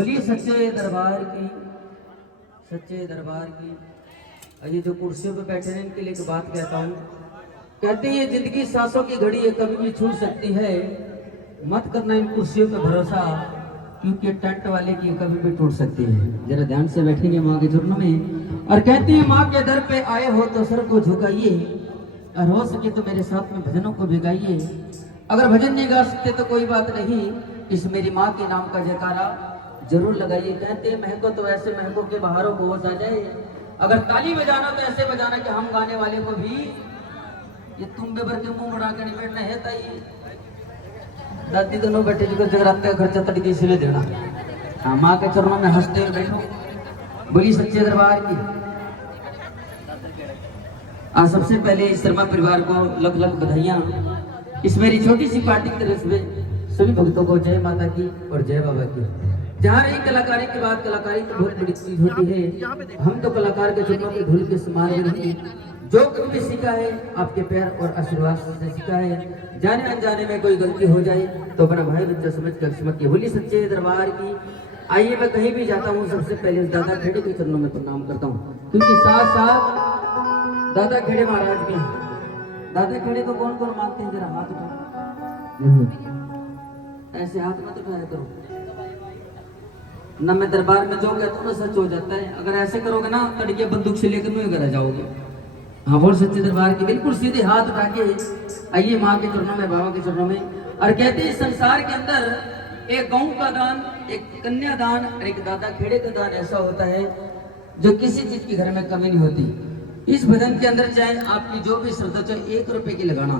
बोलिए सच्चे दरबार की, सच्चे दरबार की। ये जो कुर्सियों पे बैठे हैं इनके लिए एक बात कहता हूँ। कहते हैं ये जिंदगी सांसों की घड़ी है, कभी भी छूट सकती है। मत करना इन कुर्सियों पे भरोसा, क्योंकि टेंट वाले की कभी भी टूट सकती है। जरा ध्यान से बैठेंगे माँ के चरणों में और कहते हैं माँ के दर पे आए हो तो सर को झुकाइए, और हो सके तो मेरे साथ में भजनों को भिगाइए। अगर भजन नहीं गा सकते तो कोई बात नहीं, इस मेरी माँ के नाम का जयकारा जरूर लगाइए। कहते हैं महको तो ऐसे महको के बाहरों को होश आ जाए। अगर ताली बजाना तो ऐसे बजाना कि हम गाने वाले को भी ये तुम बेबर के मुंह बढ़ा के नहीं बैठना है। ताई दादी दोनों बैठे जो जगराते का खर्चा तड़के इसलिए देना। हाँ, माँ के चरणों में हंसते हुए बैठो। बोली सच्चे दरबार की। सबसे पहले इस शर्मा परिवार को लख लख बधाइयाँ। इस मेरी छोटी सी पार्टी की तरफ से सभी भक्तों को जय माता की और जय बाबा की। जहाँ रही कलाकारी की बात, कलाकारी तो बहुत बड़ी चीज होती है। हम तो कलाकार के चरणों के धूल के समान भी नहीं। जो कुछ भी सीखा है आपके प्यार और आशीर्वाद से सीखा है। जाने अनजाने में कोई गलती हो जाए तो अपना भाई बच्चा समझ कर क्षमा की। बोली सच्चे दरबार की। आइए, मैं कहीं भी जाता हूँ सबसे पहले दादा खेड़े के चरणों में प्रणाम करता हूँ, क्योंकि साथ साथ दादा खेड़े महाराज के हैं। दादा खेड़े को कौन कौन मानते हैं? जरा हाथ उठाओ। ऐसे हाथ मत उठाया करो ना, मैं दरबार में जो कहता हूँ ना सच हो जाता है। अगर ऐसे करोगे ना तड़के बंदूक से लेकर नहीं घर जाओगे। हाँ, बोल सच्चे दरबार की। बिल्कुल सीधे हाथ उठा के आइए माँ के चरणों में, बाबा के चरणों में। और कहते हैं संसार के अंदर एक गौ का दान, एक कन्या दान और एक दादा खेड़े का दान ऐसा होता है जो किसी चीज की घर में कमी नहीं होती। इस भजन के अंदर चाहे आपकी जो भी श्रद्धा, चाहे 1 रुपए की लगाना,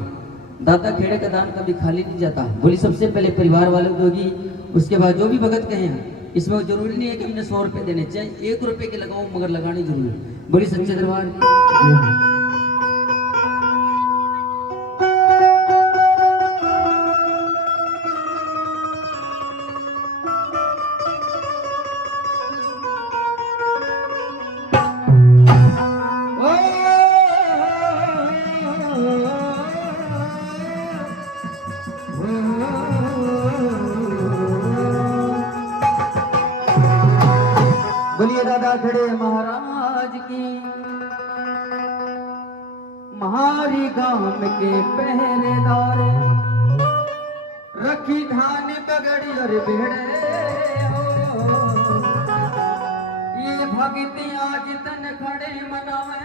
दादा खेड़े का दान कभी खाली नहीं जाता। बोली सबसे पहले परिवार वालों को होगी, उसके बाद जो भी भगत कहे हैं। इसमें जरूरी नहीं है कि हमने 100 रुपए देने, चाहे 1 रुपए के लगाओ मगर लगानी जरूरी है। बोली सच्चे दरबार। बोलिए दादा खड़े महाराज की। महारी गांव के पहरेदार रखी धान पगड़ी और भेड़े हो। ये भगती आज तन खड़े मनावे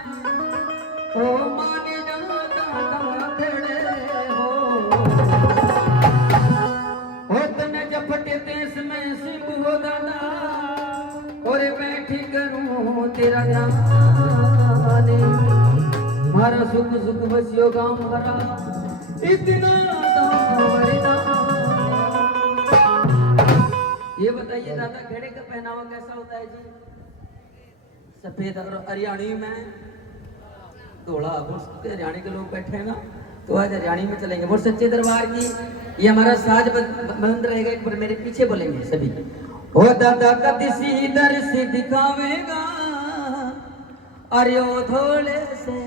ओ माने दादा खड़े हो। ओ तन जपटे देश में सिंह हो दादा, और बैठी करूं तेरा ध्यान। मारा सुख सुख बसियो गाँव भरा, इतना ये बताइए दादा खेड़े का पहनावा कैसा होता है जी? सफेद और हरियाणी में धोला। हरियाणी के लोग बैठे हैं ना, तो आज हरियाणी में चलेंगे। बहुत सच्चे दरबार की। ये हमारा साज बंद रहेगा, एक बार मेरे पीछे बोलेंगे सभी। ओ दादा कदिसी दर से दिखावेगा, अरे ओ थोड़े से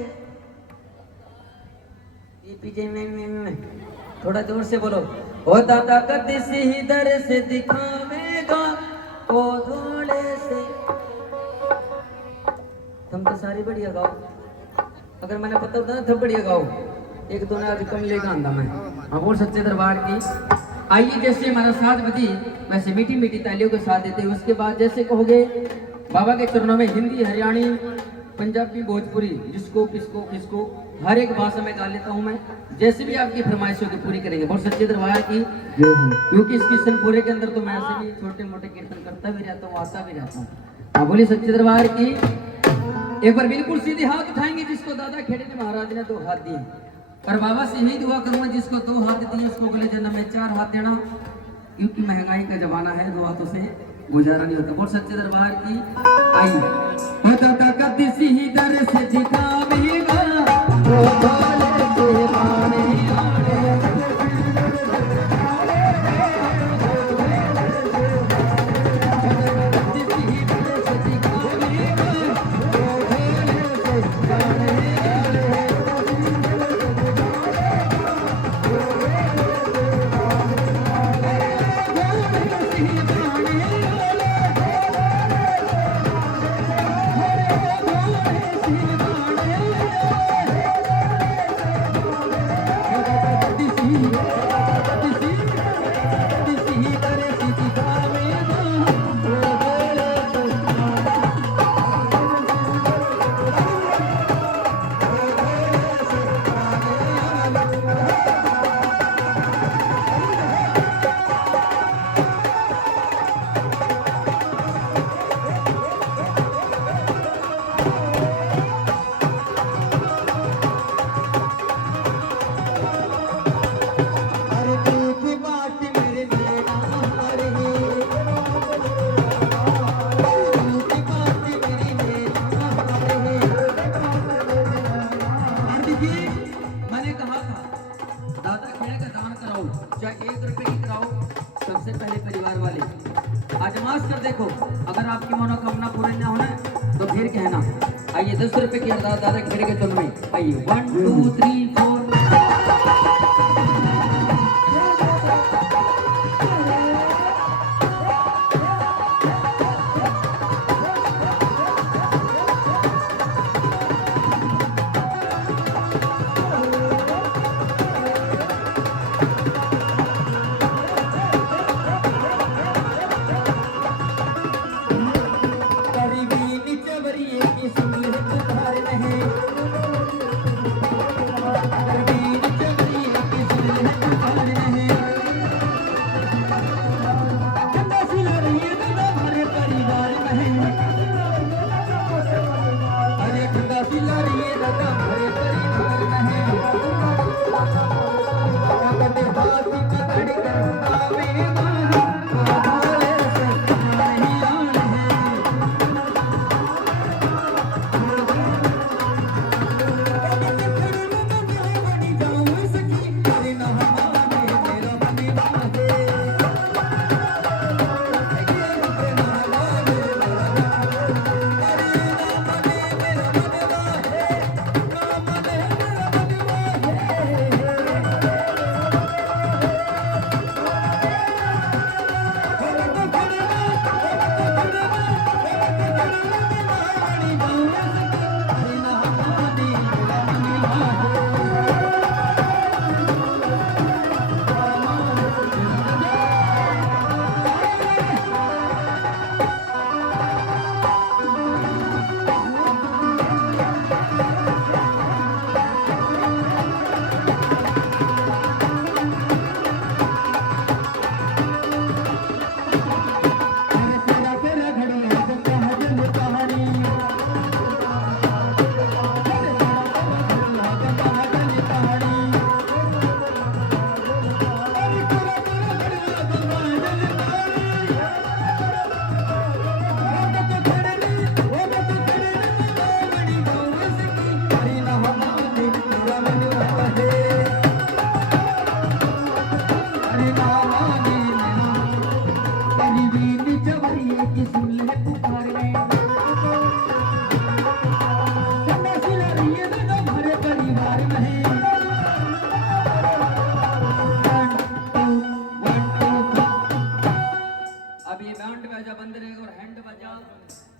पीछे में थोड़ा जोर से बोलो। ओ दादा कदिसी दर से दिखावेगा, ओ थोड़े से। तुम तो सारी बढ़िया गाओ, अगर मैंने पता होता ना तब बढ़िया गाओ। एक दो ने आज कम लेगा आंदा मैं। हाँ, बोल सच्चे दरबार की। आइए, जैसे हमारा साथ बजी वैसे मीठी मीठी तालियों के साथ देते हैं। उसके बाद जैसे कहोगे बाबा के चरणों में हिंदी, हरियाणी, पंजाबी, भोजपुरी, जिसको किसको किसको हर एक भाषा में गा लेता हूँ मैं। जैसे भी आपकी फरमाइशों की पूरी करेंगे। बहुत सच्चे दरबार की। क्योंकि इस कीर्तन पूरे के अंदर तो मैं ऐसे भी छोटे मोटे कीर्तन करता भी रहता हूँ, आता भी रहता हूँ। बोली सच्चे दरबार की। एक बार बिल्कुल सीधे हाथ उठाएंगे जिसको दादा खेड़े ने महाराज ने 2 हाथ दिए। और बाबा से यही दुआ करूंगा जिसको 2 हाथ दिए उसको अगले जन्म में 4 हाथ देना, क्योंकि महंगाई का जमाना है, 2 हाथों से गुजारा नहीं होता। बहुत सच्चे दरबार की। आइए, दादा कदिसी ही दर से दिखावेगा, ओ भोले से माने सबसे पहले परिवार वाले आजमाश कर देखो, अगर आपकी मनोकामना पूरी ना होना तो फिर कहना। आइए 10 रुपए की अरदास दादा खेड़े के चुन में। आइए 1 2 3 4।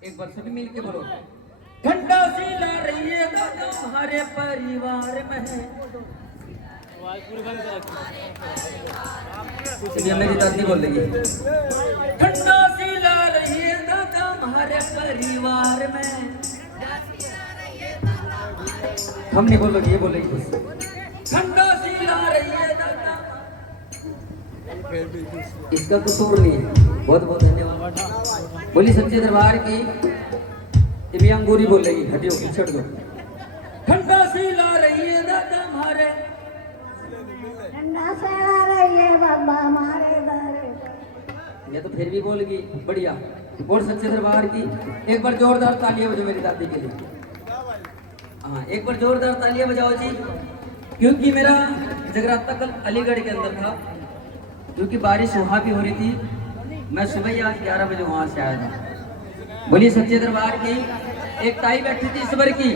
एक बार सभी मिल के बोलो। ठंडा सी ला रही है हमारे परिवार में है। मेरी दादी बोल रही है ठंडा सी ला रही है दादा हमारे परिवार में। हम नहीं बोल रही, ये बोल रही ठंडा सी ला रही है दादा। इसका कसूर नहीं है। बहुत बहुत धन्यवाद। बोली सच्चे दरबार की। ये भी अंगूरी बोल रही हटियो पिछड़ दो। ठंडा सी ला रही है दादा हमारे, ठंडा से ला रही है बाबा हमारे घर। ये तो फिर भी बोल गई बढ़िया। बोल सच्चे दरबार की। एक बार जोरदार तालियां बजाओ मेरी दादी के लिए। हाँ एक बार जोरदार तालियां बजाओ जी। क्योंकि मेरा जगराता कल अलीगढ़ के अंदर था, क्योंकि बारिश वहाँ भी हो रही थी। मैं सुबह ही आज 11 बजे वहाँ से आया था। बोलिए सच्चे दरबार की। एक ताई बैठी थी ईश्वर की।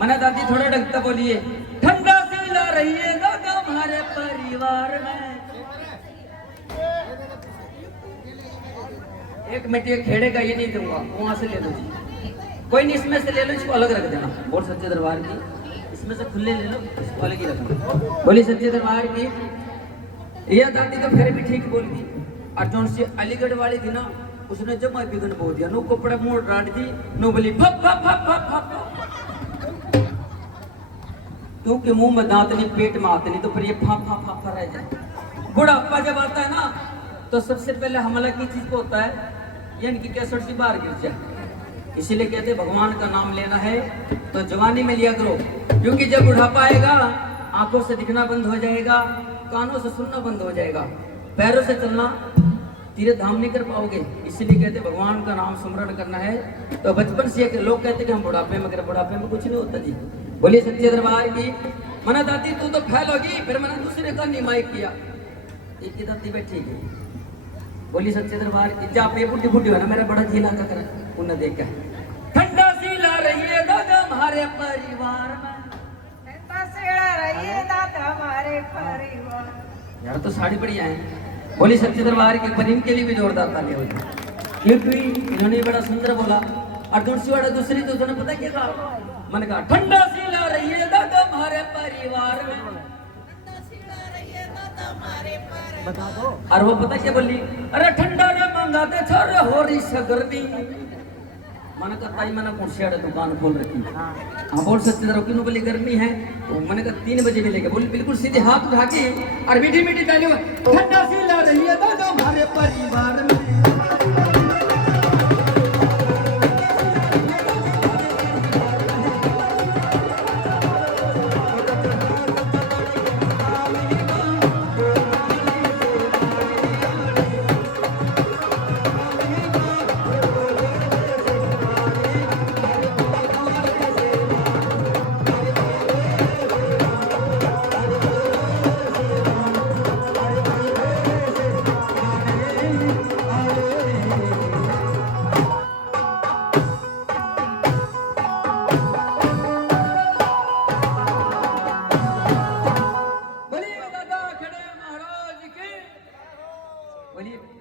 मना दादी थोड़ा ढकता बोलिए ठंडा सी ला रही है दादा हमारे परिवार में। एक मिट्टी खेड़े का ये नहीं दूंगा, वहां से ले लो जी। कोई नहीं इसमें से ले लो, इसको अलग रख देना। और सच्चे दरबार की इसमें से खुले ले लो, इस वाले की रकम। बोली सच्चे दरबार की। यह दादी तो फिर भी ठीक बोल दी। और जो सी अलीगढ़ वाली थी ना, उसने जब मैं बिगन बोल दिया, नो कपड़ा मोड़ डाट दी, नो बोली फप फप फप फप फप। क्योंकि मुंह में दांत नहीं, पेट में हाथ नहीं, तो फिर ये फाप फाप फाप रह जाए। बुढ़ापा जब आता है ना, तो सबसे पहले हमला की चीज को होता है, यानी कि कैसेट सी बाहर गिर जाए। इसीलिए कहते हैं भगवान का नाम लेना है तो जवानी में लिया करो, क्योंकि जब बुढ़ापा आएगा आंखों से दिखना बंद हो जाएगा, कानों से सुनना बंद हो जाएगा, पैरों से चलना तीर्थ धाम नहीं कर पाओगे। इसीलिए कहते हैं भगवान का नाम स्मरण करना है। तो बचपन से लोग कहते हैं कि हम बुढ़ापे में करें, बुढ़ापे में कुछ नहीं होता जी। बोलिए सच्चे दरबार की। मना दादी तू तो फैल होगी, फिर मैंने दूसरे का निमाई किया, एक की दादी बैठी है। बोली सच्चे दरबार की। जा पे बुढ़ी बुढ़ी हो ना, मेरा बड़ा झीला का कर उन्हें देख के ठंडा सी ला रही है दादा हमारे परिवार में, ठंडा सेड़ा रही है दादा हमारे परिवार। यार तो साड़ी बढ़िया है। बोली सच्चे दरबार की। पर इनके लिए भी जोरदार ताली हो जाए, क्योंकि इन्होंने बड़ा सुंदर बोला। और दूसरी वाला दूसरी तो उन्होंने पता क्या कहा, मैंने कहा ठंडा सी ला रही है दादा हमारे परिवार में, बता दो। और वो पता क्या बोली, अरे ठंडा रे मंगाते छोरे हो रही सगरनी। मैंने कहा ताई मैंने कुर्सियाड़े दुकान खोल रखी है। हाँ बोल सकते थे, क्यों बोली गर्मी है, तो मैंने कहा 3 बजे भी लेके बोली बिल्कुल सीधे हाथ उठा के और मीठी मीठी ताली, ठंडा सी ला रही है दादा हमारे परिवार में।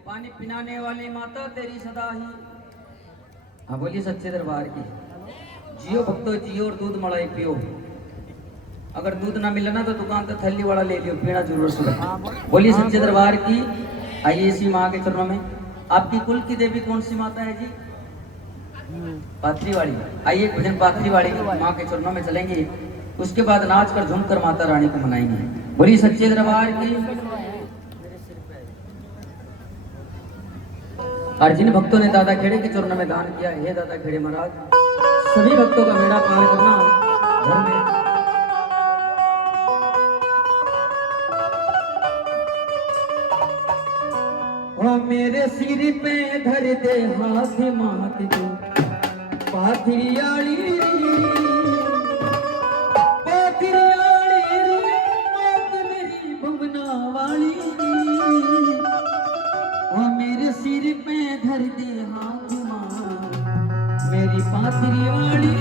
पानी पिलाने वाली माता तेरी सदा ही। हाँ बोलिए सच्चे दरबार की। जियो भक्तो जियो और दूध मलाई पियो। अगर दूध ना मिले ना तो दुकान तो थैली वाला ले लियो, पीना जरूर सुबह। बोलिए सच्चे दरबार की। आइए इसी माँ के चरणों में। आपकी कुल की देवी कौन सी माता है जी? पाथरीवाड़ी। आइए भजन पाथरीवाड़ी माँ के चरणों में चलेंगे, उसके बाद नाच कर झूम कर माता रानी को मनाएंगे। बोलिए सच्चे दरबार की। और जिन भक्तों ने दादा खेड़े के चरणों में दान किया, हे दादा खेड़े महाराज, सभी भक्तों का बेड़ा पार करना घर में। ओ मेरे सिर पे धर दे हाथ मात दो पाथरियाड़ी, पाथरियाड़ी मात मेरी भुवना वाली। ओ मेरे सिर पे धर दे हाथ माँ मेरी पाथरियाड़ी।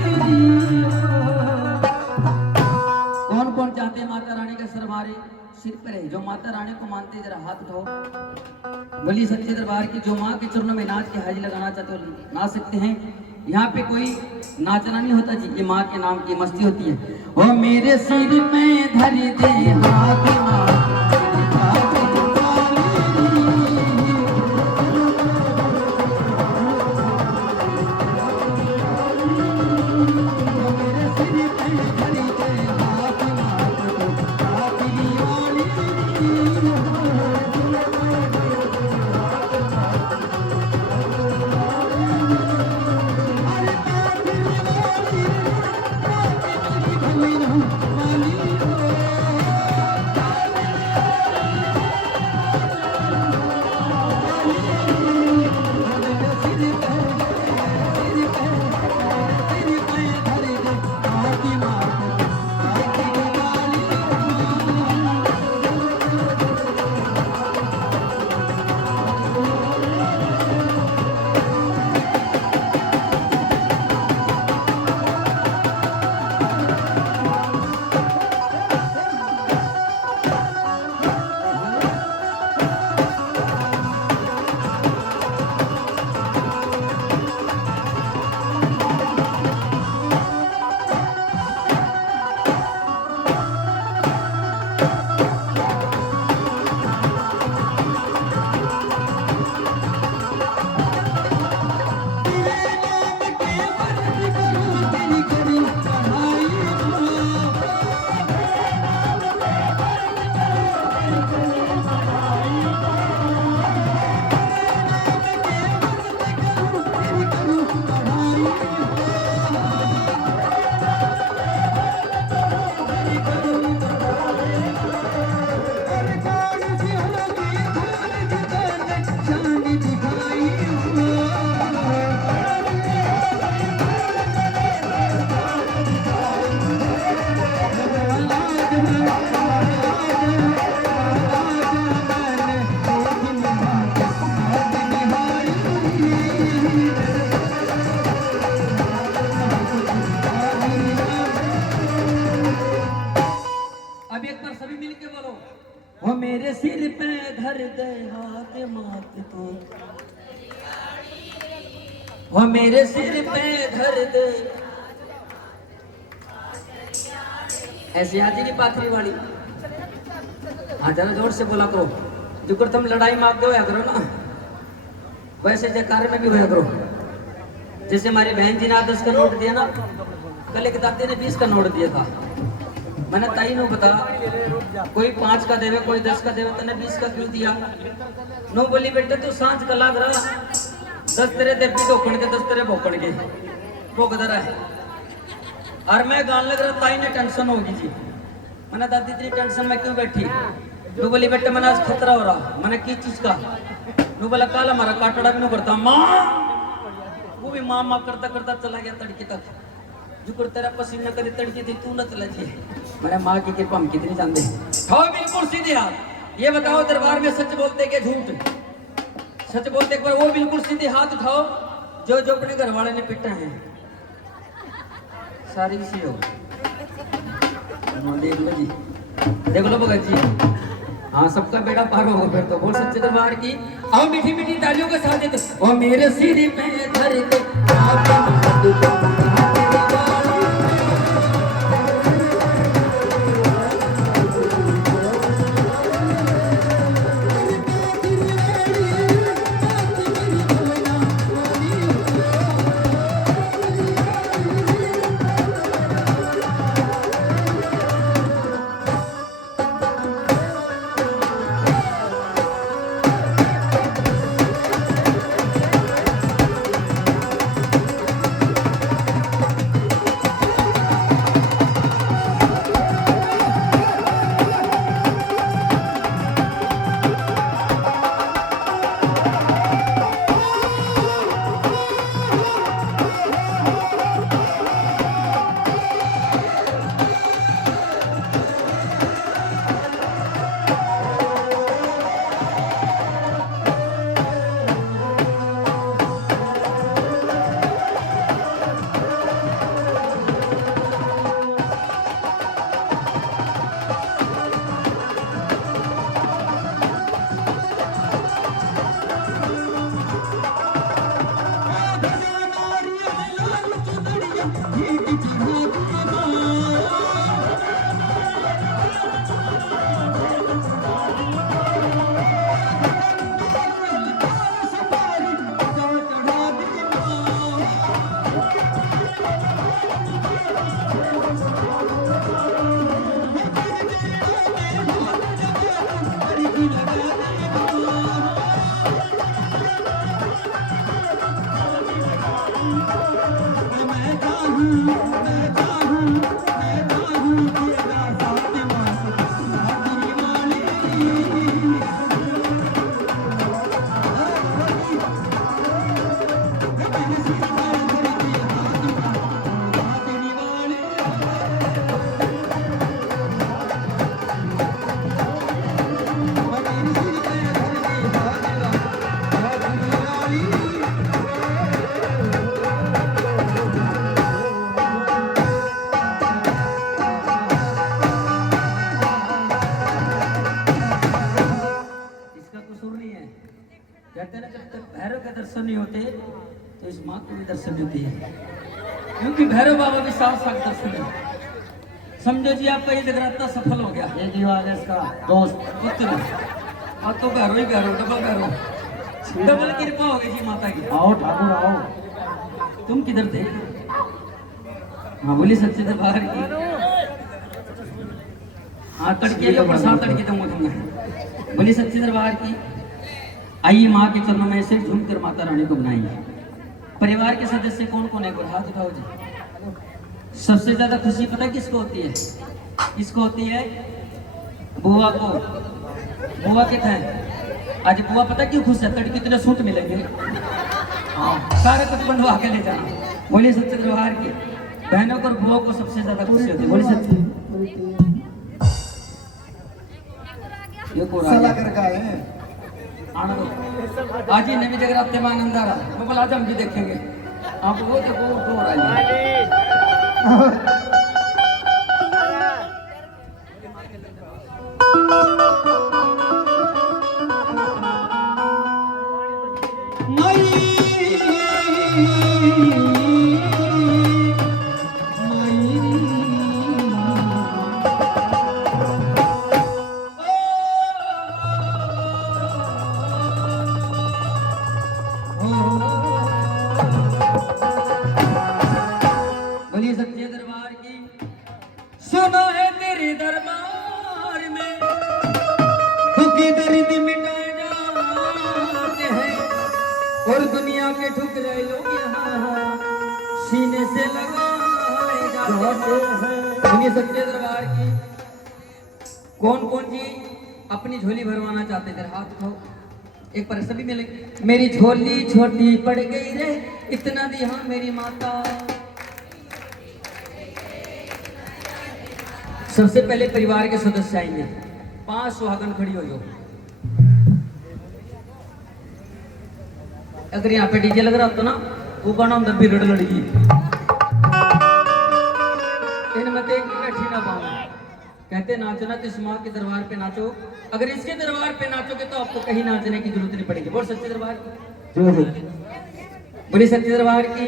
कौन कौन चाहते हैं माता रानी का सर हमारे सिर पर है? जो माता रानी को मानते जरा हाथ उठाओ। बोलिए सच्चे दरबार की। जो माँ के चरणों में नाच के हाजिर लगाना चाहते हो नाच सकते हैं। यहाँ पे कोई नाचना नहीं होता जी, ये माँ के नाम की मस्ती होती है। ओ मेरे सिर में धर दे हाथ माँ सभी मिलके बोलो। वो मेरे सिर पे धर दे हाथ मात तो, वो मेरे सिर पे धर दे। ऐसी आजी की पाथरी वाली। हाँ जरा जोर से बोला करो, जो तुम लड़ाई में आगे होया करो ना, वैसे जयकार में भी होया करो। जैसे हमारी बहन जी ने 10 का नोट दिया ना, कल एक दादी ने 20 का नोट दिया था। मैंने ताई नो बता, कोई 5 का देवे कोई 10 का देवे, तने 20 का क्यों दिया? नो बोली बेटे तू सांझ का लाग रहा, 10 तेरे देवी धोखण के 10 तेरे भोकण के भोगदर है। और मैं गान लग रहा, ताई ने टेंशन होगी जी। मैंने दादी इतनी टेंशन में क्यों बैठी? नो बोली बेटे मैंने आज खतरा हो रहा। मैंने की चीज का? नो बोला काल हमारा काटड़ा भी नो करता माँ। वो भी माँ माँ करता करता चला गया तड़की तक। जो तेरा पसीना करी तड़की थी तू न चला जी। मैंने माँ की कृपा हम कितनी जानते हैं। बिल्कुल सीधे हाथ। ये बताओ दरबार में सच बोलते के झूठ? सच बोलते एक बार वो बिल्कुल सीधे हाथ उठाओ जो जो अपने घर वाले ने पिटा है। सारी इसी हो। देख लो जी, देख लो भगत जी। हाँ सबका बेड़ा पार होगा फिर तो। बोल सच्चे दरबार की। आओ मीठी मीठी तालियों के साथ देते। ओ मेरे सिर पे धर के दर्शन नहीं होते तो इस माँ को भी दर्शन होती है, क्योंकि भैरव बाबा भी साथ साथ दर्शन है। समझो जी आपका ये जगराता सफल हो गया। ये जीवा है इसका दोस्त पुत्र। अब तो घरों ही घरों डबल घरों डबल कृपा हो गई जी माता की। आओ ठाकुर आओ। तुम किधर थे? हाँ बोली सच्चे दरबार की। हाँ तड़के के प्रसाद तड़के दूंगा तुम्हें। बोली सच्चे दरबार की। आइए माँ के चरणों में ऐसे झूम कर माता रानी को बनाएंगे। परिवार के सदस्य कौन कौन है? हाथ उठाओ जी। सबसे ज्यादा खुशी पता किसको होती है? किसको होती है? बुआ को। बुआ के थे आज बुआ पता क्यों खुश है? तड़के कितने सूट मिलेंगे। हाँ सारे कुछ बंधवा के ले जाना। बोलिए सच्चे दरबार की। बहनों को और बुआ को सबसे ज्यादा खुशी होती है। बोलिए सच्चे। ये को आज ही नवी जगराते में आनंद आ रहा। तो बोला आज हम भी देखेंगे। आप वो देखो वो हो रहा है। सुनिए सच्चे दरबार की। कौन कौन जी अपनी झोली भरवाना चाहते थे? हाथ उठाओ एक पर, सभी मिले। मेरी झोली छोटी पड़ गई रे, इतना दिया मेरी माता। सबसे पहले परिवार के सदस्य आएंगे, 5 सुहागन खड़ी हो जाओ। अगर यहाँ पे डीजे लग रहा होता ना, वो गाना हम दबी लड़ लड़गी इनमें देख के बैठी ना पाऊंगा। कहते नाचो ना तो इस माँ के दरबार पे नाचो, अगर इसके दरबार पे नाचोगे तो आपको कहीं नाचने की जरूरत नहीं पड़ेगी। बोल सच्चे दरबार की, बोली सच्चे दरबार की।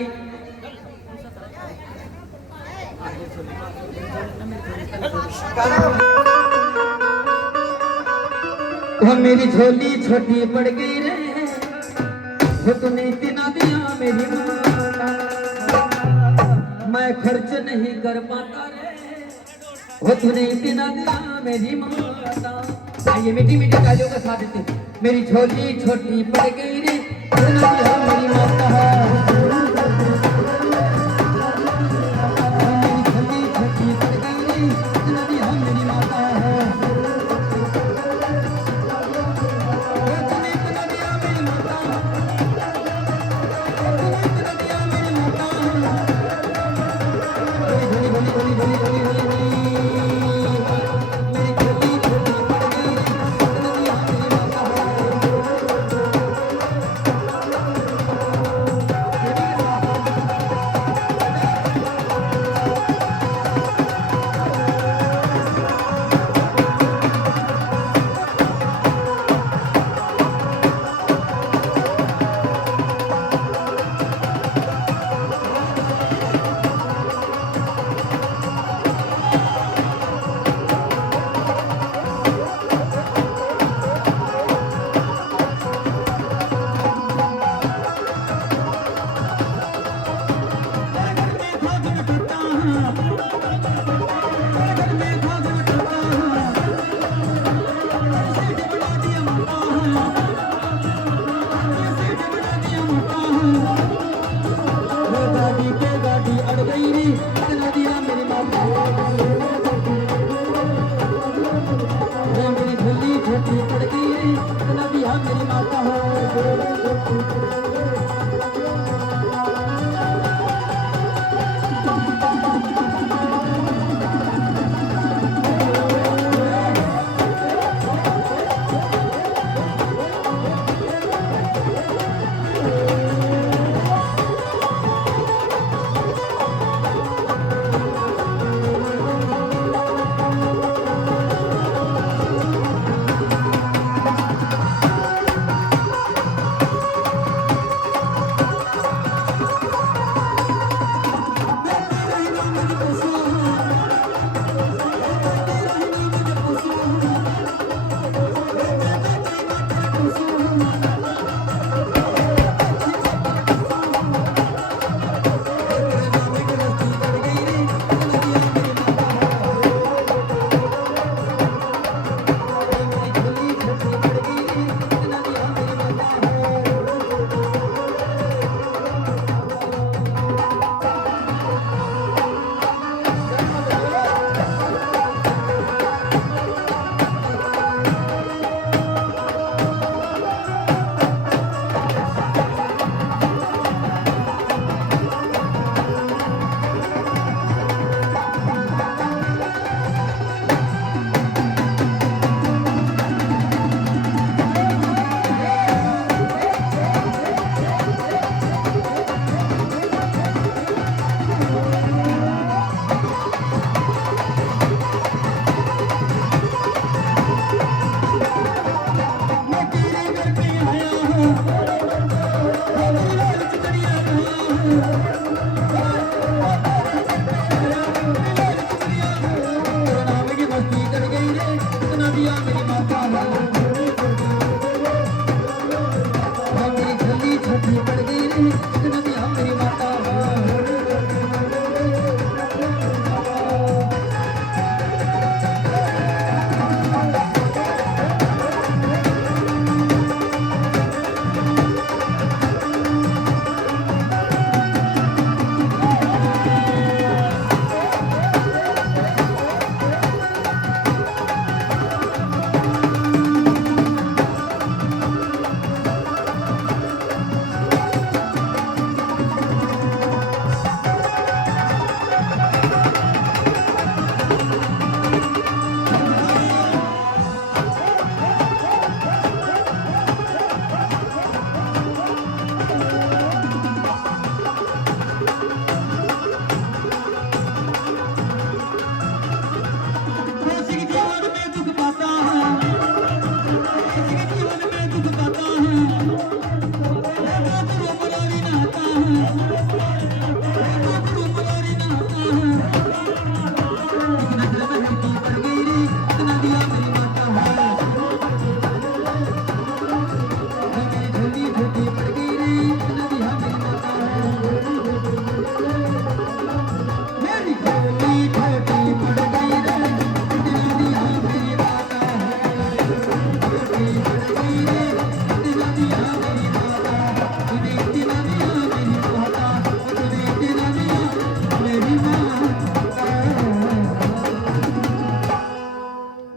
वो मेरी झोली छोटी पड़ गई रे, वो तूने इतना दिया मेरी माता, मैं खर्च नहीं कर पाता रे, वो तूने इतना दिया मेरी माता। आइए मीठी मीठी तालियों का साथ देते। मेरी झोली छोटी पड़ गई रे, इतना दिया मेरी माता, मेरी झोली छोटी पड़ गई रे, इतना दिया मेरी माता, वो तूने इतना दिया मेरी माता, वो तूने इतना दिया मेरी माता। भोली भोली भोली भोली भोली भोली भोली, मेरी झोली छोटी पड़ गई रे, इतना दिया मेरी माता। गाड़ी अड़ गई रे, इतना दिया मेरी माता, मेरी झोली छोटी पड़ गई रे, इतना दिया मेरी माता।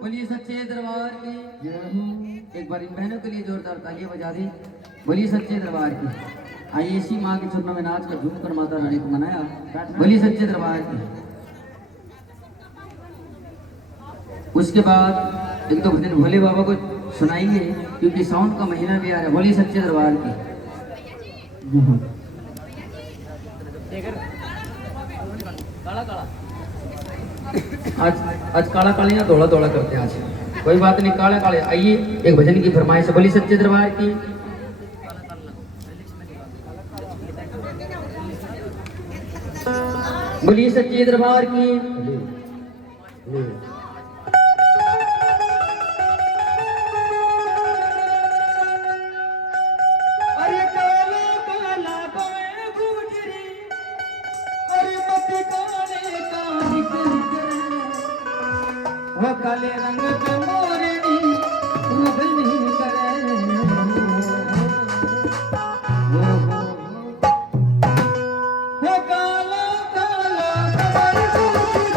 बोलिए सच्चे दरबार की। एक बार इन बहनों के लिए जोरदार तालियां बजा दी। बोलिए सच्चे दरबार की। आइए इसी माँ के चरणों में नाच कर झूम कर माता रानी को मनाया। बोलिए सच्चे दरबार की। उसके बाद एक तो भजन भोले बाबा को सुनाएंगे क्योंकि साउंड का महीना भी आ रहा है। बोलिए सच्चे दरबार की। आज काला काले या दौड़ा दौड़ा करते हैं आज। कोई बात नहीं, काले काले। आइए एक भजन की फरमाइश है। बोलिए सच्चे दरबार की। बोलिए सच्चे दरबार की। अरे काला काला कोए गुजरी, अरे मत काले काली करे, वो काले रंग के मोरनी रुदनी करे। वो काला काला कोए गुजरी,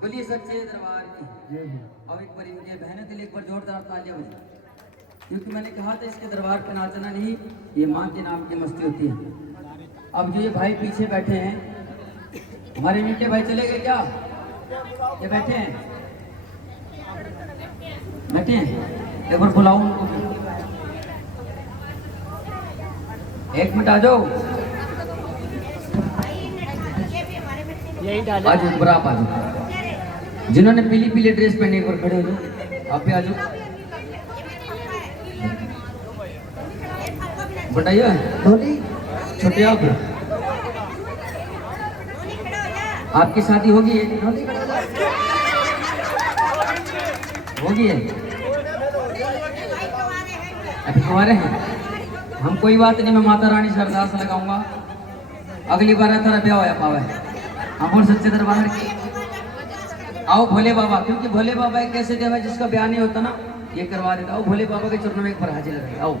बोलिए सच्चे दरबार की। जय हो। अब एक बार इनके बहनों के लिए एक बार जोरदार तालियां बजाएं, क्योंकि मैंने कहा था इसके दरबार पे नाचना नहीं, ये माँ के नाम की मस्ती होती है। अब जो ये भाई पीछे बैठे हैं, हमारे मीठे भाई चले गए क्या? ये बैठे हैं, बैठे हैं, एक बार बुलाओ उनको भी। एक मिनट आ जाओ, यही आ जाओ, एक बार आप आ जाओ। जिन्होंने पीली पीली ड्रेस पहनी एक बार खड़े हो जाओ, आप भी आ जाओ। बताइए धोनी छोटे आप, आपकी शादी होगी है? होगी है? अभी कुंवारे हैं हम? कोई बात नहीं, मैं माता रानी से अरदास लगाऊंगा, अगली बार तेरा ब्याह होया पावे। हम और सच्चे दरबार की आओ भोले बाबा, क्योंकि भोले बाबा एक ऐसे देव है जिसका ब्याह नहीं होता ना, ये करवा देता। आओ भोले बाबा के चरणों में एक बार हाजिर लगाइए। आओ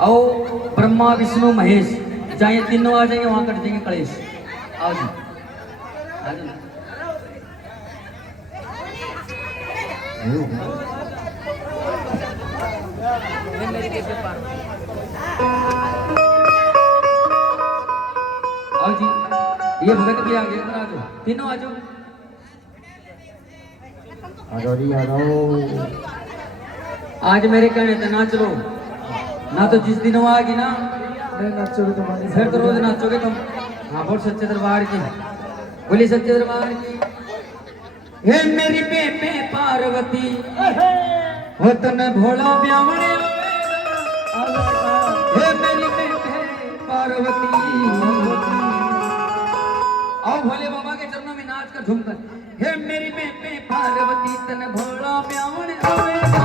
आओ, ब्रह्मा विष्णु महेश, जहाँ ये तीनों आ जाएंगे वहां कट जाएंगे कलेश। आओ जी, आ जाओ। आओ जी, ये भगत भी आ गया, इधर आ जाओ, तीनों आ जाओ। अदौरी यादव आज मेरे कहने से नाच लो ना, तो जिस दिन वो आएगी ना मैं नाचोगे तुम्हारे फिर तो रोज नाचोगे तुम। हाँ बोल सच्चे दरबार की, बोली सच्चे दरबार की। हे मेरी बेबे पार्वती, हो तन भोला ब्यावणे, हे मेरी बेबे पार्वती। आओ भोले बाबा के चरणों में नाच कर झूम कर। हे मेरी बेबे पार्वती, तन भोला ब्यावणे आवेगा।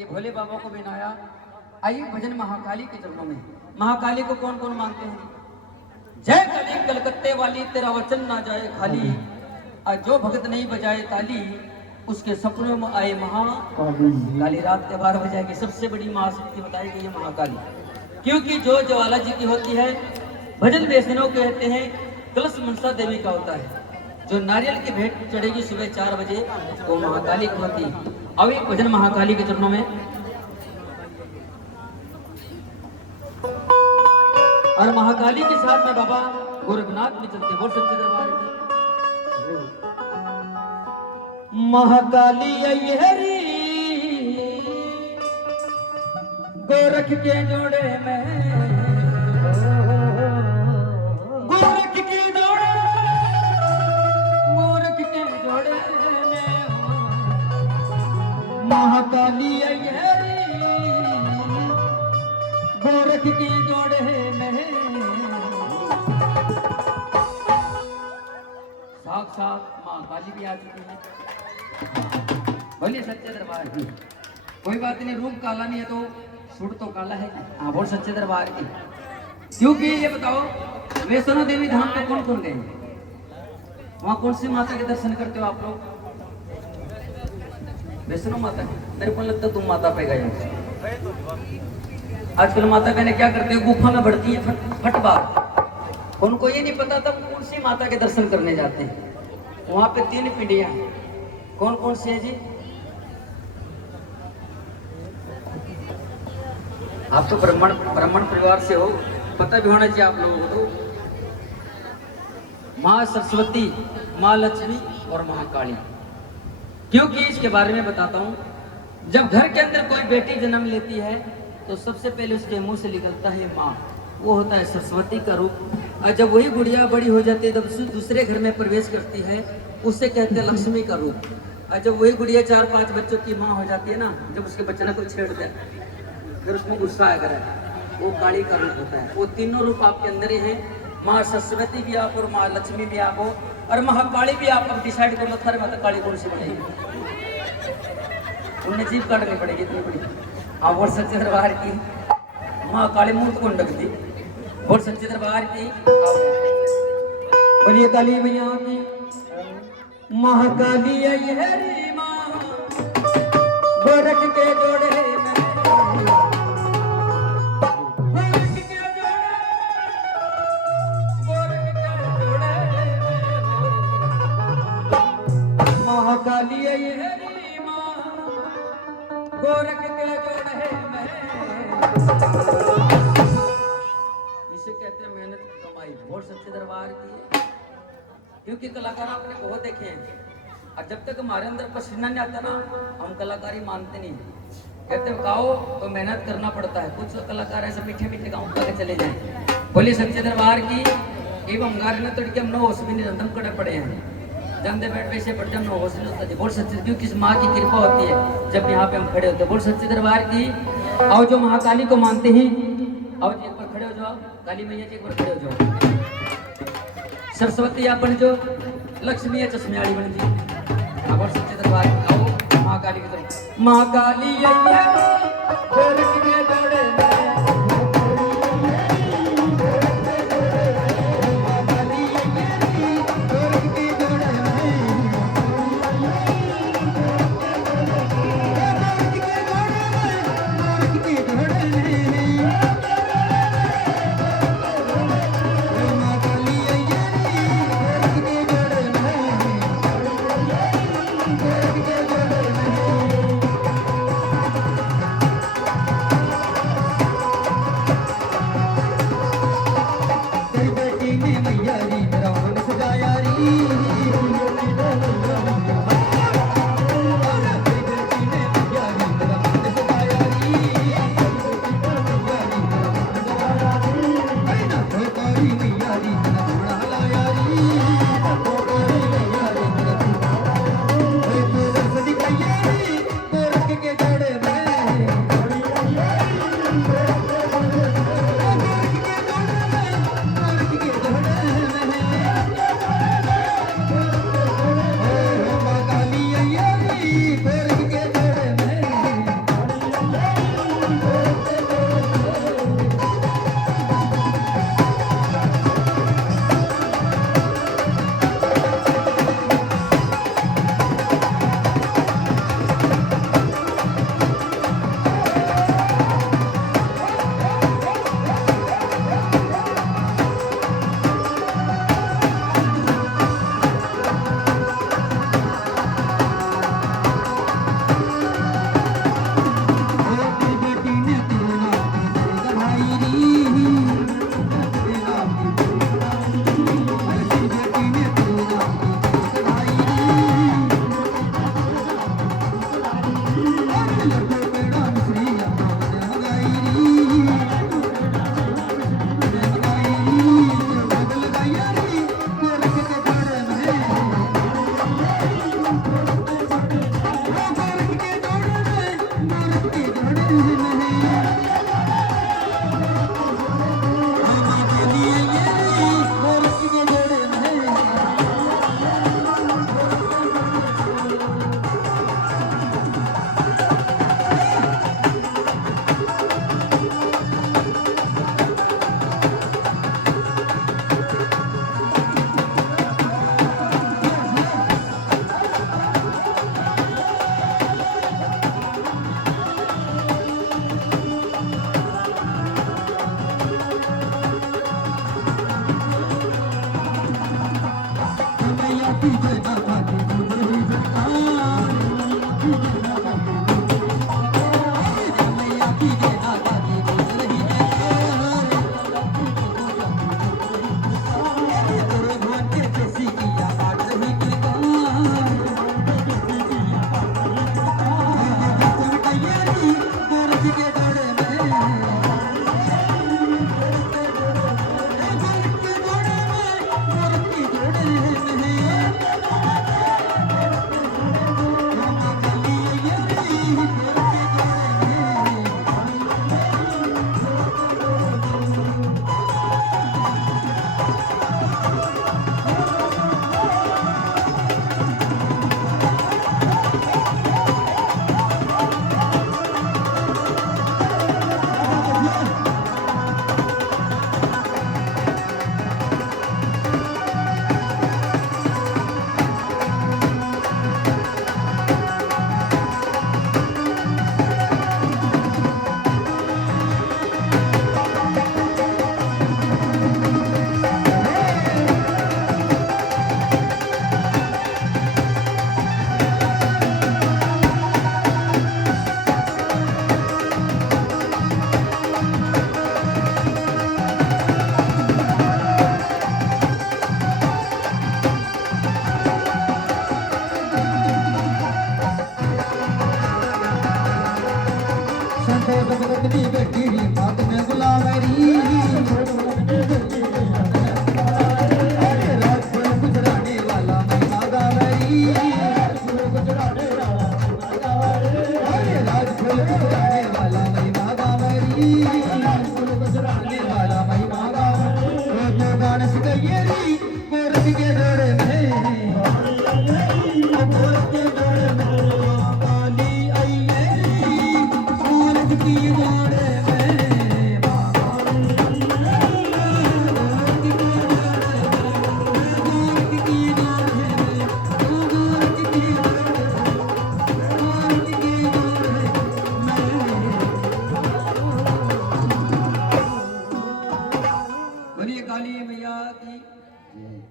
ये भोले बाबा को बनाया। आइए भजन महाकाली के चरणों में। महाकाली को कौन कौन मानते हैं? जय काली कलकत्ते वाली तेरा वचन ना जाए खाली, आज जो भगत नहीं बजाए ताली उसके सपनों में आए काली। रात के 12 बजे की सबसे बड़ी महाशक्ति बताई गई है महाकाली, क्योंकि जो ज्वाला जी की होती है भजन वैष्णव कहते हैं कलश मनसा देवी का होता है। जो नारियल की भेंट चढ़ेगी सुबह 4 बजे वो महाकाली की होती है। अब एक भजन महाकाली के चरणों में। और महाकाली के साथ में बाबा गोरखनाथ भी चलते बोल सच्चे दरबार की। महाकाली हरी गोरख के जोड़े में, गोरख के जोड़े, गोरख के जोड़े में महाकाली हरी गोरख के जोड़े में। साक्षात महाकाली भी आ चुकी है। बोलिए सच्चे दरबार की। कोई बात नहीं, रूप काला नहीं है तो सूट तो काला है। हाँ बोल सच्चे दरबार की। क्योंकि ये बताओ वैष्णो देवी धाम पे कौन कौन गए? वहाँ कौन सी माता के दर्शन करते हो आप लोग? वैष्णो माता के। मेरे को लगता तुम माता पे गए। आजकल माता बहने क्या करते हैं, गुफा में बढ़ती है फट बार। उनको ये नहीं पता तब कौन सी माता के दर्शन करने जाते हैं। वहाँ पे 3 पिंडियां कौन कौन सी है जी? आप तो ब्राह्मण परिवार से हो, पता भी होना चाहिए आप लोगों को। तो माँ सरस्वती, माँ लक्ष्मी और महाकाली। क्योंकि इसके बारे में बताता हूँ। जब घर के अंदर कोई बेटी जन्म लेती है तो सबसे पहले उसके मुंह से निकलता है माँ, वो होता है सरस्वती का रूप। और जब वही गुड़िया बड़ी हो जाती है तब दूसरे घर में प्रवेश करती है, उसे कहते हैं लक्ष्मी का रूप। और जब वही गुड़िया 4-5 बच्चों की माँ हो जाती है ना, जब उसके बच्चे ना कोई छेड़ते हैं फिर उसको गुस्सा आया करे, वो काली का रूप होता है। वो तीनों रूप आपके अंदर ही हैं। माँ सरस्वती भी आप और माँ लक्ष्मी भी आप हो और महाकाली भी आप। अब डिसाइड कर लो थारे माता काली कौन सी बनेगी। उन्हें जीभ काटनी पड़ेगी इतनी बड़ी। हाँ बोल सच्चे दरबार की। महाकाली मूर्त कौन ढकती? बोल सच्चे दरबार की। बोलिए काली मैया की। महाकाली हरी माँ गोरख के जोड़े में, गोरख के जोड़े, गोरख के जोड़े में महाकाली हरी माँ गोरख के जोड़े में। इसे कहते हैं मेहनत कमाई। बोल सच्चे दरबार की। क्योंकि कलाकार आपने बहुत देखे हैं और जब तक हमारे अंदर पसीना नहीं आता ना हम कलाकारी मानते नहीं। कहते गाओ तो मेहनत करना पड़ता है। कुछ कलाकार ऐसे मीठे मीठे गाँव करके चले जाएं। बोलिए सच्चे दरबार की। एवं हमारे न तोड़ के हम नो होश भी नहीं रंधम कड़े पड़े हैं। जमदे बैठ वैसे पड़ जम नो होश नहीं होता। बोल सच्चे, क्योंकि इस माँ की कृपा होती है जब यहाँ पे हम खड़े होते हैं। बोल सच्चे दरबार की। और जो महाकाली को मानते हैं और एक बार खड़े हो जाओ, काली मैया जी एक बार खड़े हो जाओ। सरस्वती अपन जो लक्ष्मी है चश्मे वाली बन जी। और सच्चे दरबार आओ महाकाली की तरफ। महाकाली गोरख के जोड़े में, महाकाली गोरख के जोड़े में, गोरख के जोड़े में।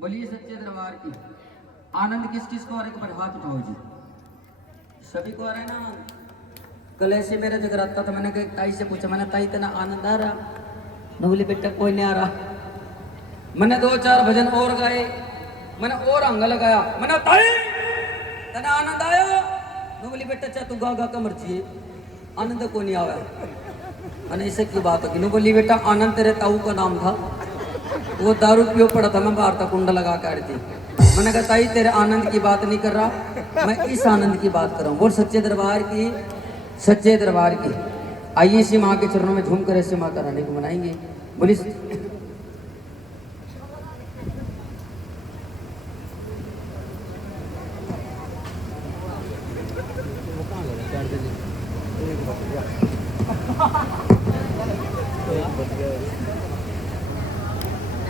बोलिए सच्चे दरबार की। आनंद किस किस को आ रहा है, एक बार हाथ उठाओ जी। सभी को आ रहा है ना आनंद? कल ऐसे मेरा जगराता था, मैंने ताई से पूछा, मैंने ताई तेना आनंद आ रहा? बोली बेटा कोई नहीं आ रहा। मैंने 2-4 भजन और गाए, मैंने और अंग लगाया, मैंने ताई तेना आनंद आया? बोली बेटा चाह तू गा गा का मर्जी है, आनंद को नहीं आया। मैंने इससे की बात होगी। बोली बेटा आनंद तेरे ताऊ का नाम था, वो दारू पियो पड़ा था, मैं बाहर तक कुंडा लगा के आड़ी थी। मैंने कहा ताई तेरे आनंद की बात नहीं कर रहा, मैं इस आनंद की बात कर रहा हूँ। बोल सच्चे दरबार की, सच्चे दरबार की। आइए इसी माँ के चरणों में झूम कर ऐसे माता रानी को मनाएंगे। बोली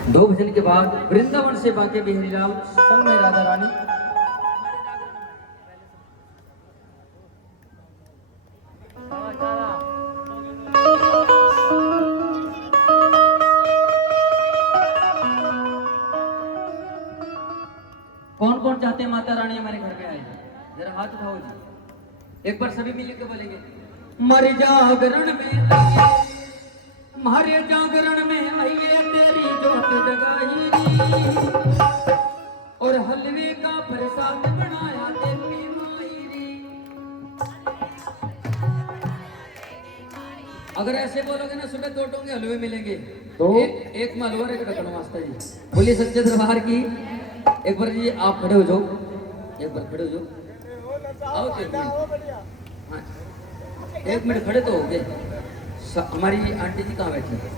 दो भजन के बाद वृंदावन से बाके बिहारी लाल संग में राधा रानी। कौन कौन चाहते हैं माता रानी हमारे घर पे आए? जरा हाथ उठाओ जी, एक बार सभी मिलकर बोलेंगे। मर जागरण में लगे मारे जागरण में आइए तेरी जोत जगाई और हलवे का प्रसाद बनाया देवी माई। अगर ऐसे बोलोगे ना सुबह 2 टोंगे हलवे मिलेंगे तो? एक में हलवा एक ढक्कन मास्टर जी। बोलिए सच्चे दरबार की। एक बार जी आप खड़े हो जाओ, एक बार खड़े हो जाओ। आओ हाँ, 1 मिनट खड़े तो हो गए। हमारी आंटी जी कहाँ बैठी है?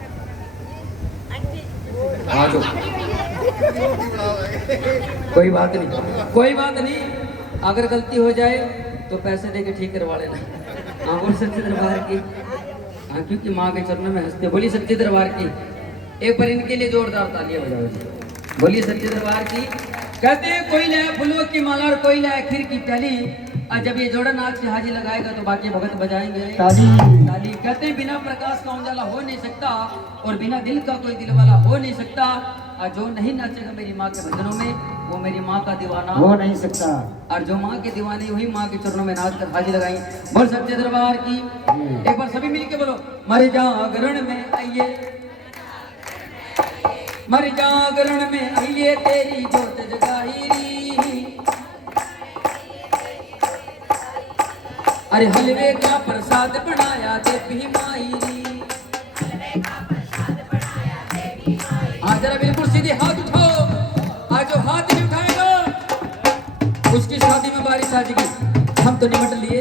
आ जाओ। कोई बात नहीं, कोई बात नहीं। अगर गलती हो जाए तो पैसे देके ठीक करवा लेना। हाँ बोल सच्चे दरबार की। हाँ क्योंकि माँ के चरणों में हंसते। बोलिए सच्चे दरबार की। एक बार इनके लिए जोरदार तालियां बजाओ। बोलिए सच्चे दरबार की। कहते हैं कोई लाए फूलों की माला और कोई लाए खीर की प्याली। और जब ये जोड़ा नाच की हाजी लगाएगा तो बाकी भगत बजाएंगे ताली। ताली। कहते हैं बिना प्रकाश का उजाला हो नहीं सकता और बिना दिल का कोई दिल वाला हो नहीं सकता। और जो नहीं नाचेगा मेरी माँ के भजनों में वो मेरी माँ का दीवाना हो नहीं सकता। और जो माँ के दीवाने वही माँ के चरणों में नाच कर हाजिर लगाई। बोल सच्चे दरबार की। एक बार सभी मिलके बोलो मर जागरण में आइए, मर जागरण में आइए तेरी जोत जगाई। अरे हलवे का प्रसाद बनाया देवी माई। आज जरा बिल्कुल सीधे हाथ उठाओ। आज जो हाथ नहीं उठाएगा उसकी शादी में बारिश आ जाएगी। हम तो निमट लिए।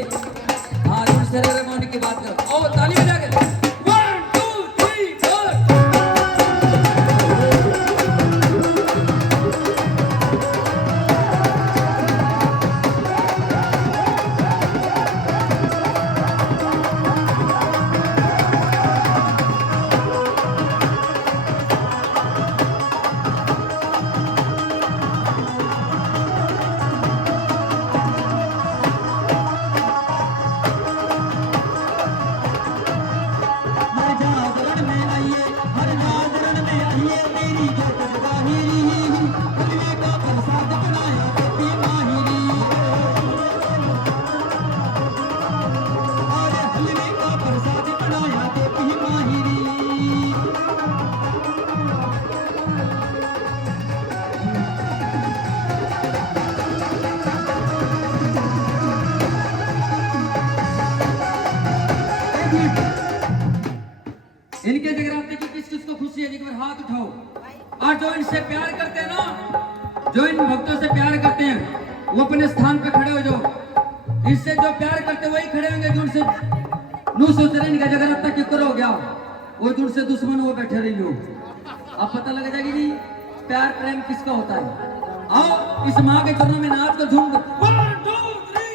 हाँ दूसरे रमोनी की बात करो। ओ ताली बजा के 1 2 3 4। इनके जगराते की किस किस को खुशी है? एक बार हाथ उठाओ। और जो इनसे प्यार करते हैं ना, जो इन भक्तों से प्यार करते हैं वो अपने स्थान पे खड़े हो जाओ। इससे जो प्यार करते वही खड़े होंगे। जो उनसे नू सोच रहे इनका जगराता क्यों करो हो गया वो जो उनसे दुश्मन वो बैठे रही लोग। अब पता लग जाएगी जी प्यार प्रेम किसका होता है। आओ इस माँ के चरणों में नाच कर झूम कर 1 2 3।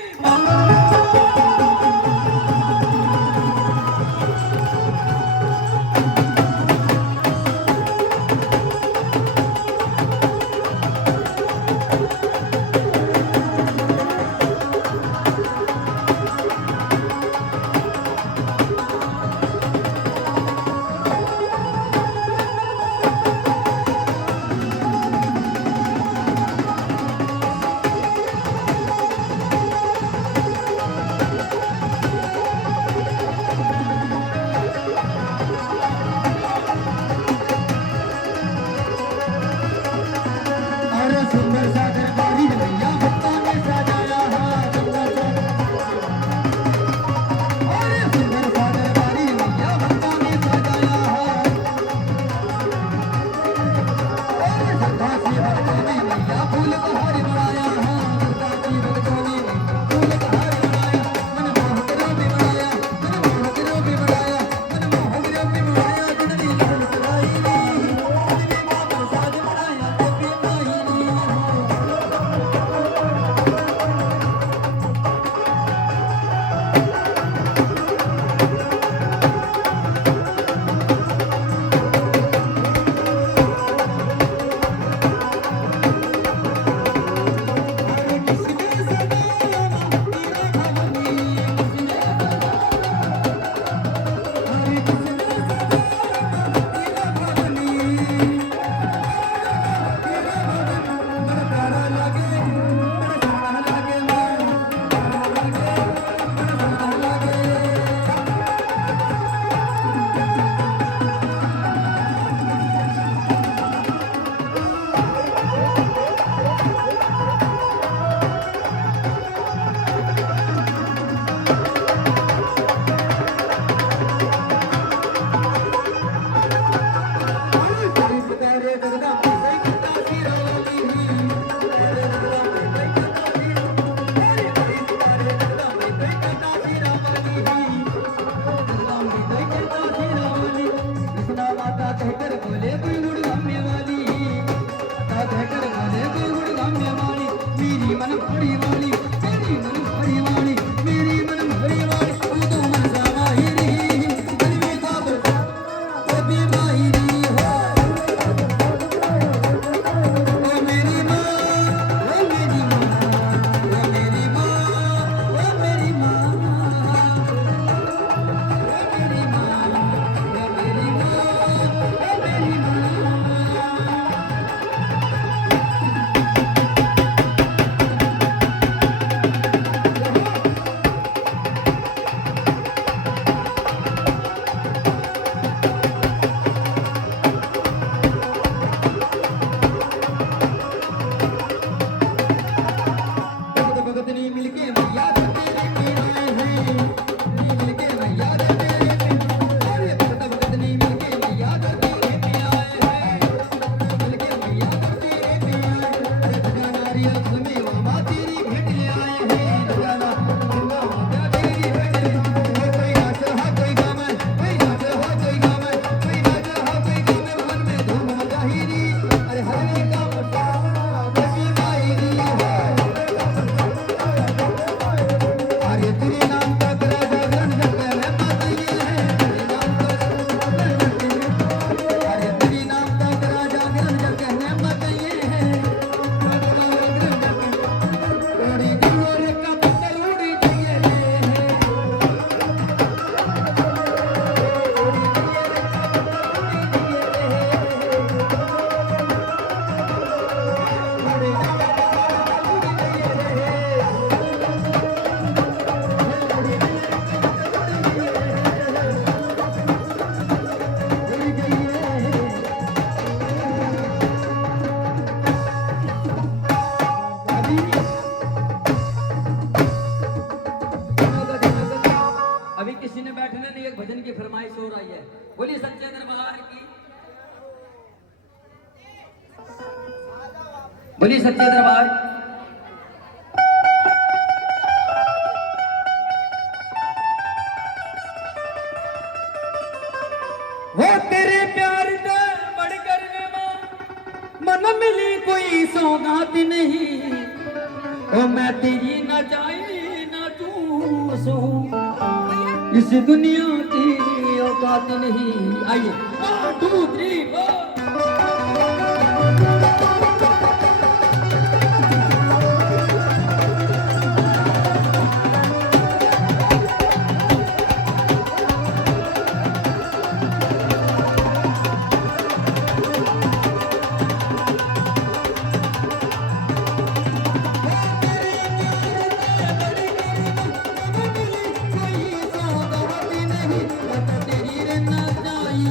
कभी मायरी हो ओ मेरी माँ ओ मेरी माँ ओ मेरी माँ ओ मेरी माँ ओ मेरी माँ ओ मेरी माँ भगत नहीं मिलके मैया तेरे पीड़ाए हैं नहीं मिलके मैया तेरे अरे भगत नहीं मिलके मैया तेरे पीड़ाए हैं मिलके मैया तेरे पीड़ाए अरे भगना रिया में मामा तेरी भेंट ले आए हैं भगना गंगा माता तेरी भेंट ले कोई नाच हा कोई गाम कोई नाच हा कोई गाम कोई नाच हा कोई गाम मन में धूम मचाही अरे हरे का मटा कभी मायरी है अरे तेरे नाम का राजा गण कहने मातये है तेरे नाम का अरे तेरे नाम का राजा गण कहने मातये है उड़ी जोरे का पत्थर उड़ी दिए अभी किसी ने बैठने नहीं एक भजन की फरमाइश हो रही है बोलिए सच्चे दरबार की बोलिए सच्चे दरबार हो तेरे प्यार का बढ़कर मन मिली कोई सौगात नहीं ओ मैं तेरी न जाए न तू सो इस दुनिया की औकात नहीं आइए 1 2 3 4 कोई सौगात नहीं तेरी रे न जाई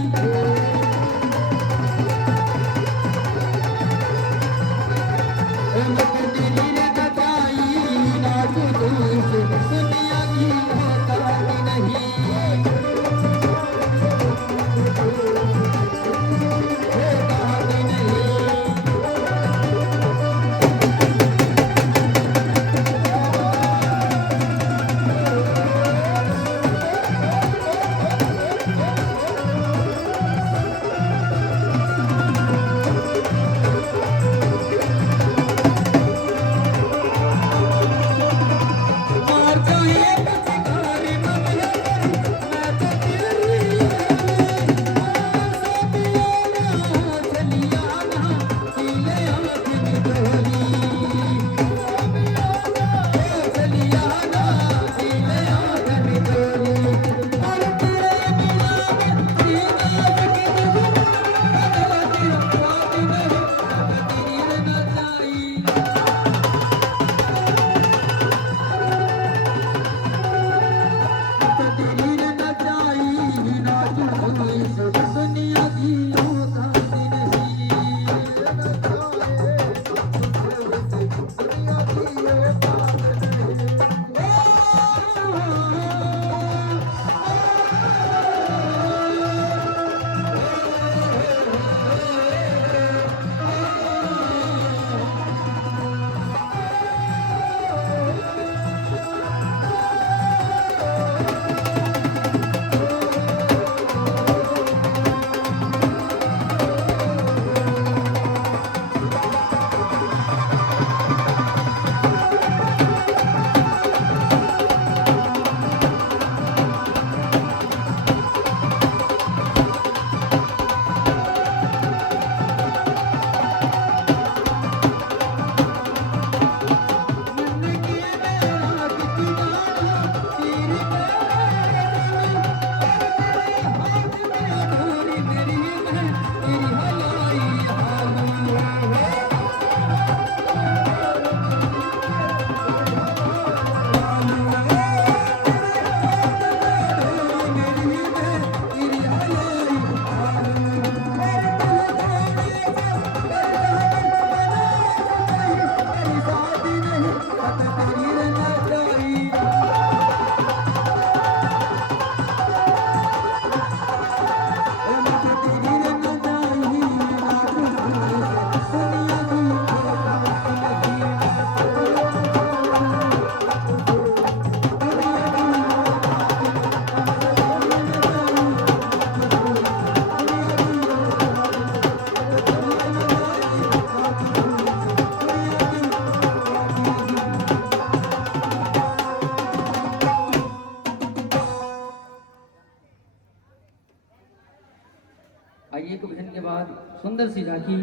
आइए एक भजन के बाद सुंदर सी झांकी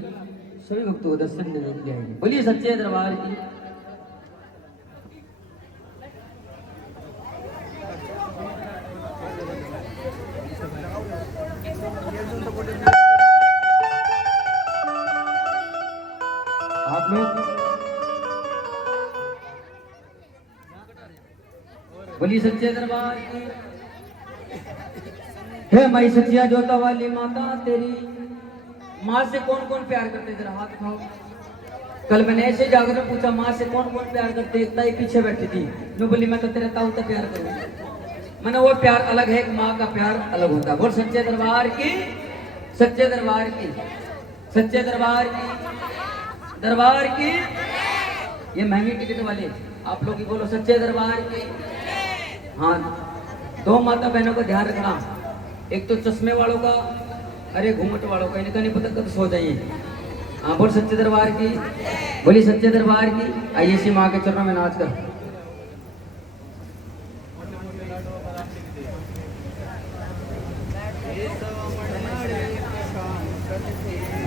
सभी भक्तों को दर्शन देने के लिए आएगी। बोलिए सच्चे दरबार की। आप लोग बोलिए सच्चे दरबार की। हे माई सचिया जोता वाली माता, तेरी माँ से कौन कौन प्यार करते, जरा हाथ उठाओ। कल मैंने ऐसे जाकर पूछा माँ से कौन कौन प्यार करते, एक ताई पीछे बैठी थी, मैं बोली मैं तो तेरे ताऊ से प्यार करूँ। मैंने वो प्यार अलग है, एक माँ का प्यार अलग होता है। बोल सच्चे दरबार की, सच्चे दरबार की, सच्चे दरबार की, दरबार की। ये महंगी टिकट वाले आप लोग ही बोलो सच्चे दरबार की। हाँ, दो माता बहनों को ध्यान रखना, एक तो चश्मे वालों का, अरे घूमट वालों का, इनका नहीं पता कब सो जाइए। हाँ बोल सच्चे दरबार की, बोली सच्चे दरबार की। आइए इसी माँ के चरणों में नाच कर।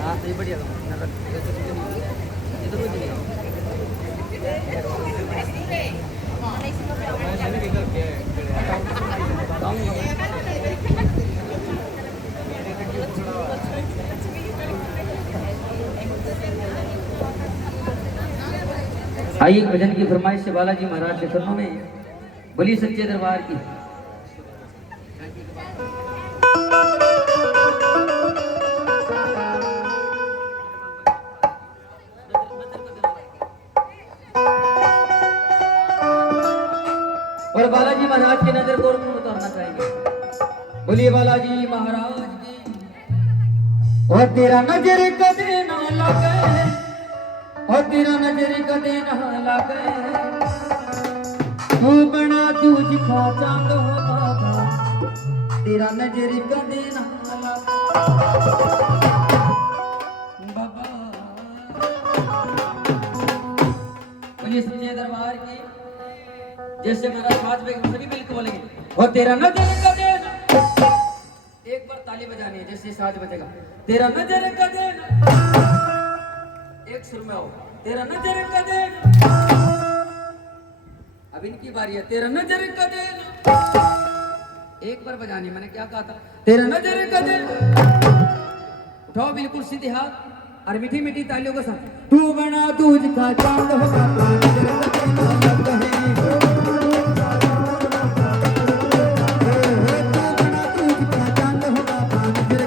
हाँ सही बढ़िया आइए एक भजन की फरमाइश से बालाजी महाराज के चरणों में। बोलिए सच्चे दरबार की। और बालाजी महाराज की नजर को उतारना चाहेंगे। बोलिए बालाजी महाराज की। और तेरा नजर कदे ना लगे, और तेरा नजर कदे ना लगे, तू बना तुझका चांद हो बाबा, तेरा नजर कदे ना लगे बाबा। बोलिए सच्चे दरबार की। जैसे मेरा साथ में सभी मिलकर बोलेंगे और तेरा नजर कदे ना, एक बार ताली बजानी है जैसे साथ बजेगा। तेरा नजर कदे ना, एक सुर में आओ। तेरा नजर कदे ना, अब इनकी बारी है। तेरा नजर कदे ना, एक बार बजानी, मैंने क्या कहा था? तेरा नजर कदे ना। उठाओ बिल्कुल सीधे हाथ और मीठी मीठी तालियों के साथ। तू बना तुझका चांद हो बाबा, नजर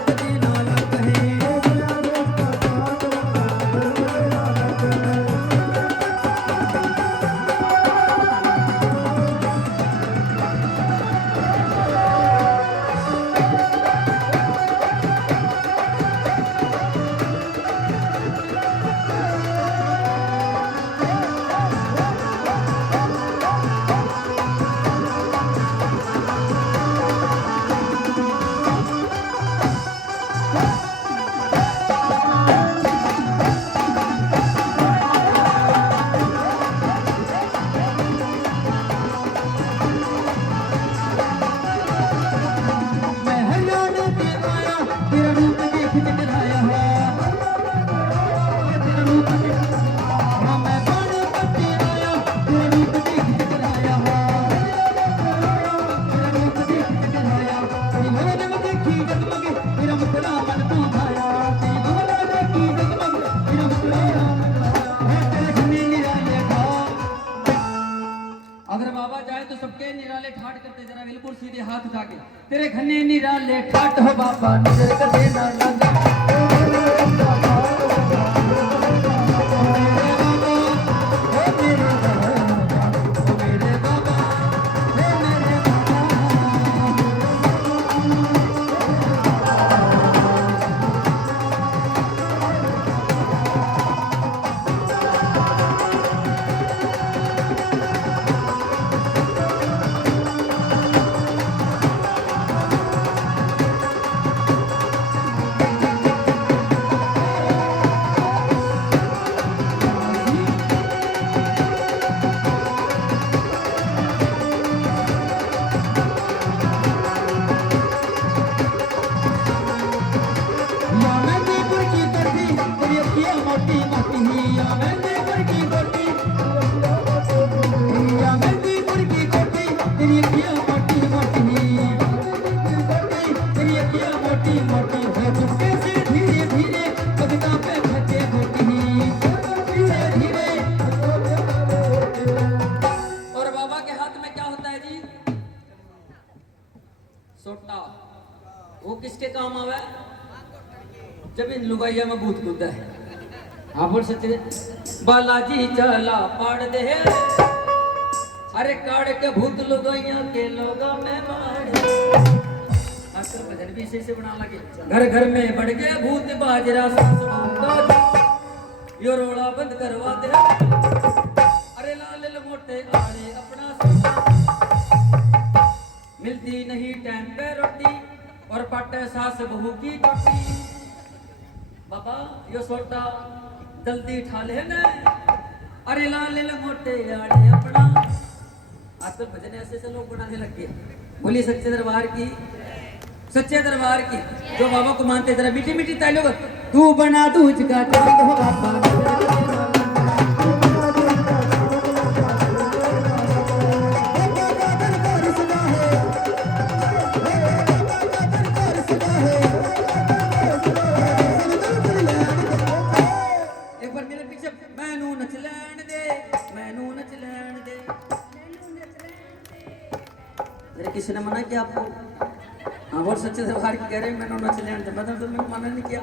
कदे ना लगे, अगर बाबा जाए तो सबके निराले ठाट करते, जरा बिल्कुल सीधे हाथ उठा के। तेरे घने निराले ठाट हो बाबा, नजर कदे ना लगे। मोटी मोटी या मेहंदी मुर्गी मोटी या मेहंदी मुर्गी मोटी तेरी अखियां मोटी मोटी तेरी अखियां मोटी मोटी है चुपके से धीरे धीरे कविता पे भजे होती धीरे धीरे। और बाबा के हाथ में क्या होता है जी? सोटा। वो किसके काम आवे? जब इन लुगाइया में भूत कूदा है। आप बोल सकते बालाजी चला पाड़ दे अरे काड़ के भूत लुगाइया के लोगा में मारे। आजकल भजन भी इसे बना लगे। घर घर में बढ़ गए भूत बाजरा यो रोड़ा बंद करवा दे अरे लाल मोटे आड़े अपना मिलती नहीं टाइम पे रोटी और पाटे सास बहू की चोटी। बाबा यो सोटा जल्दी ठा ले न अरे लाल मोटे आड़े अपना। आजकल भजन ऐसे से लोग बनाने लग गए। बोलिए सच्चे दरबार की, सच्चे दरबार की। जो बाबा को मानते जरा मीठी मीठी तालियों का तू बना दूज का चांद हो बाबा। किसी ने मना किया आपको? हाँ बहुत सच्चे दरबार की कह रहे हैं मैनू नच लैन दे। मतलब तो मैंने मना नहीं किया।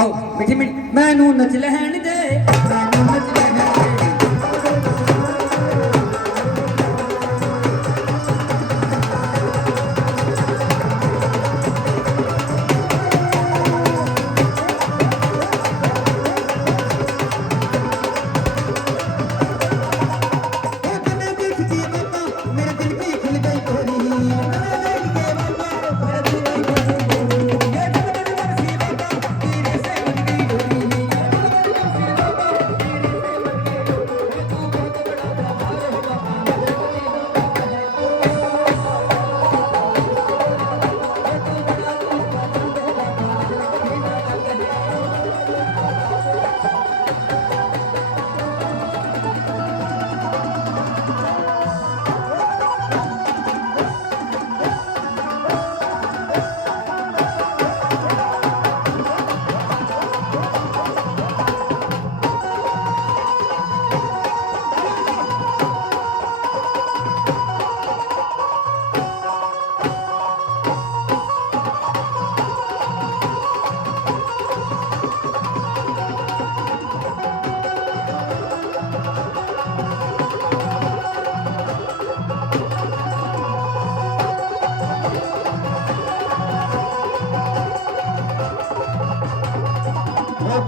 आओ मीठी मीठी मैनू नच लैन दे मैनू नच लैन दे।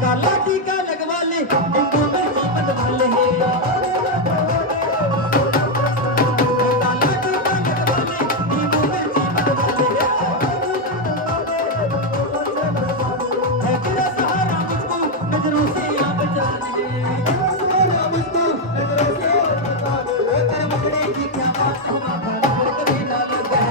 काला टीका लगवा ले इंदू में जीवन वाले है काला टीका लगवा ले इंदू में जीवन वाले है तेरा सहारा मुझको नजरों से आप बचा दे सहारा मुझको नजरों से आप बचा दे तेरे मुखड़े की क्या बात हमारा कभी ना लगे।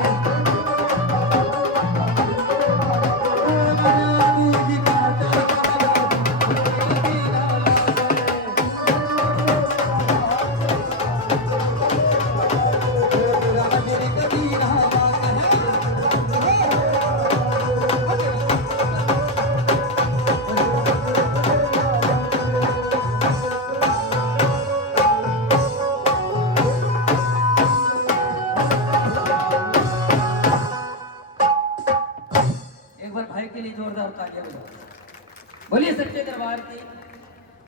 जोरदार तालियां बजाओ। बोलिए सच्चे दरबार की।